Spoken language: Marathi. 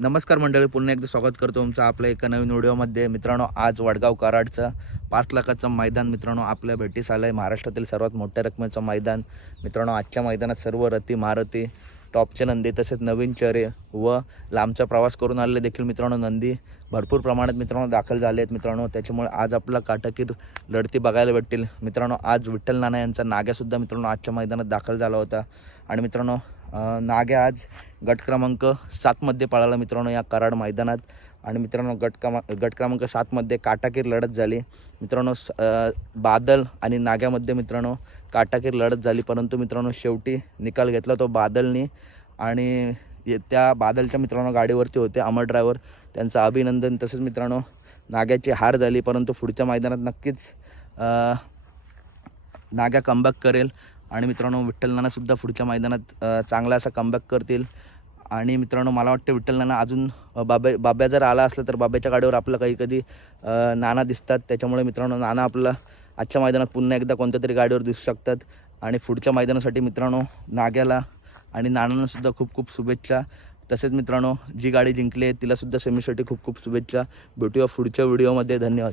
नमस्कार मंडळी पुन्हा एकदा स्वागत करतो तुमचं आपल्या एका नवीन व्हिडिओमध्ये. मित्रांनो आज वडगाव कराडचं पाच लाखाचं मैदान मित्रांनो आपल्या भेटीस आलं आहे महाराष्ट्रातील सर्वात मोठ्या रकमेचं मैदान. मित्रांनो आजच्या मैदानात सर्व रती मारुती टॉपचे नंदी तसेच नवीन चेहरे व लांबचा प्रवास करून आलेले देखील मित्रांनो नंदी भरपूर प्रमाणात मित्रांनो दाखल झाले आहेत. मित्रांनो त्याच्यामुळे आज आपला काटकीर लढती बघायला भेटतील. मित्रांनो आज विठ्ठल नाना यांचा नाग्यासुद्धा मित्रांनो आजच्या मैदानात दाखल झाला होता. आणि मित्रांनो नाग्या आज गट क्रमांक सातमध्ये पळाला मित्रांनो या कराड मैदानात. आणि मित्रांनो गट क्रमा गट क्रमांक सातमध्ये काटाकीर लढत झाली. मित्रांनो स- बादल आणि नाग्यामध्ये मित्रांनो काटाकीर लढत झाली. परंतु मित्रांनो शेवटी निकाल घेतला तो बादलनी. आणि त्या बादलच्या मित्रांनो गाडीवरती होते अमर ड्रायव्हर. त्यांचं अभिनंदन. तसेच मित्रांनो नाग्याची हार झाली. परंतु पुढच्या मैदानात नक्कीच नाग्या कमबॅक करेल. आणि मित्रांनो विठ्ठल नानासुद्धा पुढच्या मैदानात चांगला असा कमबॅक करतील. आणि मित्रांनो मला वाटतं विठ्ठल नाना अजून बाबा बाबे बाब्या जर आला असला तर बाब्याच्या गाडीवर आपलं काही कधी नाना दिसतात. त्याच्यामुळे मित्रांनो नाना आपला आजच्या मैदानात पुन्हा एकदा कोणत्या तरी गाडीवर दिसू शकतात. आणि पुढच्या मैदानासाठी मित्रांनो नाग्याला आणि नानांनासुद्धा खूप खूप शुभेच्छा. तसेच मित्रांनो जी गाडी जिंकली आहे तिलासुद्धा सेमीसाठी खूप खूप शुभेच्छा. भेटूया पुढच्या व्हिडिओमध्ये धन्यवाद.